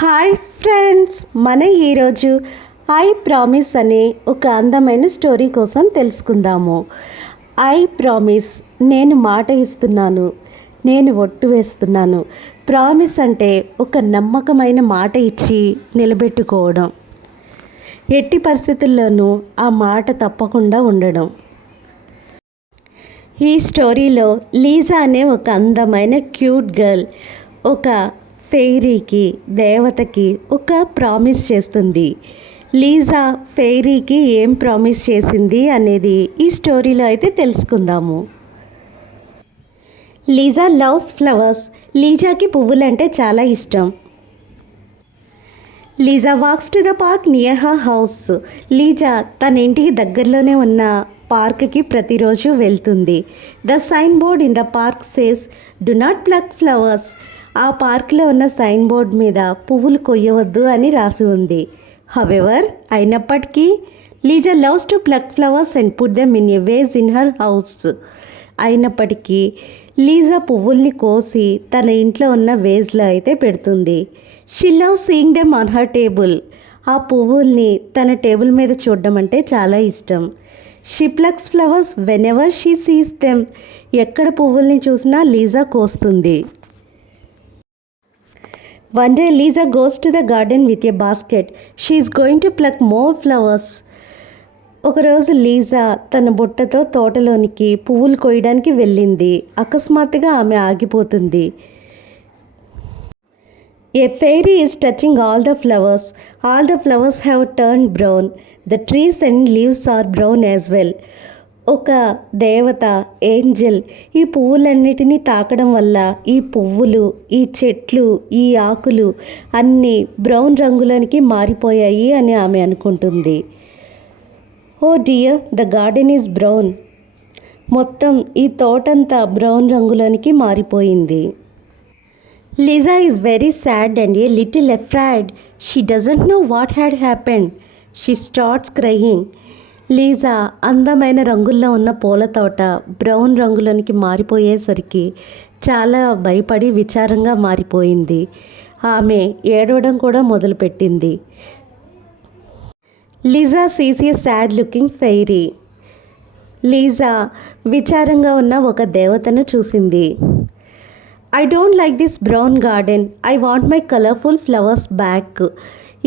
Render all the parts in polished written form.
Hi friends, మన ఈరోజు I promise అనే ఒక అందమైన స్టోరీ కోసం తెలుసుకుందాము. ఐ ప్రామిస్, నేను మాట ఇస్తున్నాను, నేను ఒట్టు వేస్తున్నాను. ప్రామిస్ అంటే ఒక నమ్మకమైన మాట ఇచ్చి నిలబెట్టుకోవడం, ఎట్టి పరిస్థితుల్లోనూ ఆ మాట తప్పకుండా ఉండడం. ఈ స్టోరీలో లీజా అనే ఒక అందమైన క్యూట్ గర్ల్ ఒక ఫెయిరీకి, దేవతకి ఒక ప్రామిస్ చేస్తుంది. లీజా ఫెయిరీకి ఏం ప్రామిస్ చేసింది అనేది ఈ స్టోరీలో అయితే తెలుసుకుందాము. లీజా లవ్స్ ఫ్లవర్స్. లీజాకి పువ్వులంటే చాలా ఇష్టం. Lisa walks to the park near her house. Lisa తన ఇంటికి దగ్గరలోనే ఉన్న పార్క్కి ప్రతిరోజు వెళ్తుంది. The sign board in the park says do not pluck flowers. ఆ పార్క్లో ఉన్న సైన్ బోర్డ్ మీద పువ్వులు కొయ్యవద్దు అని రాసి ఉంది. హవెవర్, అయినప్పటికీ Lisa loves to pluck flowers and put them in a vase in her house. అయినప్పటికీ లీజా పువ్వుల్ని కోసి తన ఇంట్లో ఉన్న వేజ్లో అయితే పెడుతుంది. She love seeing them on her table. ఆ పువ్వుల్ని తన టేబుల్ మీద చూడడం అంటే చాలా ఇష్టం. She flux flowers when ever she Cs them. ఎక్కడ పువ్వుల్ని చూసినా లీజా కోస్తుంది. One day Lisa goes to the garden with a basket. She is going to pluck more flowers. ఒకరోజు లీజా తన బుట్టతో తోటలోనికి పువ్వులు కోయడానికి వెళ్ళింది. అకస్మాత్తుగా ఆమె ఆగిపోతుంది. A fairy is touching all the flowers. All the flowers have turned brown. The trees and leaves are brown as well. ఒక దేవత, ఏంజల్ ఈ పువ్వులన్నిటినీ తాకడం వల్ల ఈ పువ్వులు, ఈ చెట్లు, ఈ ఆకులు అన్నీ బ్రౌన్ రంగులోనికి మారిపోయాయి అని ఆమె అనుకుంటుంది. Oh dear, the garden is brown. మొత్తం ఈ తోటంతా బ్రౌన్ రంగులోనికి మారిపోయింది. Lisa is very sad and a little afraid. She doesn't know what had happened. She starts crying. Lisa అందమైన రంగుల్లో ఉన్న పూల తోట బ్రౌన్ రంగులోనికి మారిపోయేసరికి చాలా భయపడి విచారంగా మారిపోయింది. ఆమె ఏడవడం కూడా మొదలుపెట్టింది. లీజా సీస్ ఏ సాడ్ లుకింగ్ ఫెయిరీ. లీజా విచారంగా ఉన్న ఒక దేవతను చూసింది. I don't like this brown garden. I want my colourful flowers back.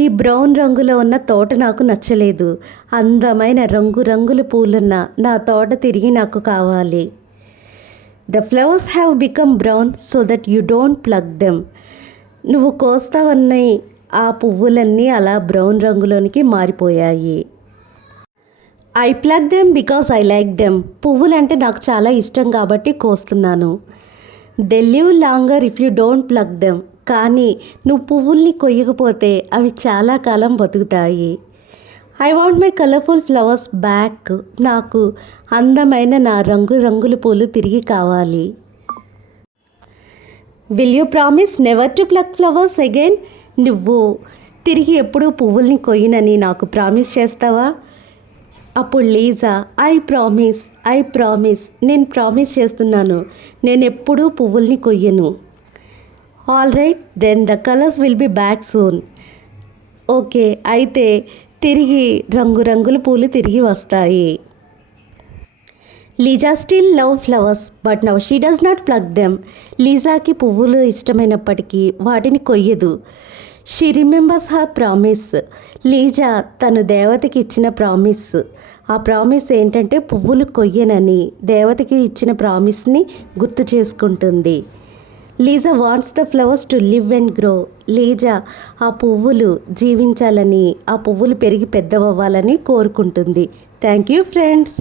ఈ బ్రౌన్ రంగులో ఉన్న తోట నాకు నచ్చలేదు. అందమైన రంగురంగుల పూలున్న నా తోట తిరిగి నాకు కావాలి. The flowers have become brown so that you don't pluck them. నువ్వు కోస్తావన్నీ ఆ పువ్వులన్నీ అలా బ్రౌన్ రంగులోనికి మారిపోయాయి. I pluck them because I like them. పువ్వులంటే నాకు చాలా ఇష్టం కాబట్టి కోస్తున్నాను. They live longer if you don't pluck them. కానీ నువ్వు పువ్వుల్ని కొయ్యకపోతే అవి చాలా కాలం బతుకుతాయి. I want my colourful flowers back. నాకు అందమైన నా రంగుల పూలు తిరిగి కావాలి. Will you promise never to pluck flowers again. నువ్వు తిరిగి ఎప్పుడూ పువ్వుల్ని కొయ్యనని నాకు ప్రామిస్ చేస్తావా? అప్పుడు లీజా ఐ ప్రామిస్, నేను ప్రామిస్ చేస్తున్నాను, నేను ఎప్పుడూ పువ్వుల్ని కొయ్యను. All right, then the colours will be back soon. Okay, అయితే తిరిగి రంగుల పూలు తిరిగి వస్తాయి. Lisa still love flowers but now she does not pluck them. లీజాకి పువ్వులు ఇష్టమైనప్పటికీ వాటిని కొయ్యదు. She remembers her promise. Lisa తను దేవతకి ఇచ్చిన ప్రామిస్. ఆ ప్రామిస్ ఏంటంటే పువ్వులు కొయ్యనని దేవతకి ఇచ్చిన ప్రామిస్ని గుర్తు చేసుకుంటుంది. Lisa wants the flowers to live and grow. Lisa ఆ పువ్వులు జీవించాలని, ఆ పువ్వులు పెరిగి పెద్దవవ్వాలని కోరుకుంటుంది. Thank you friends.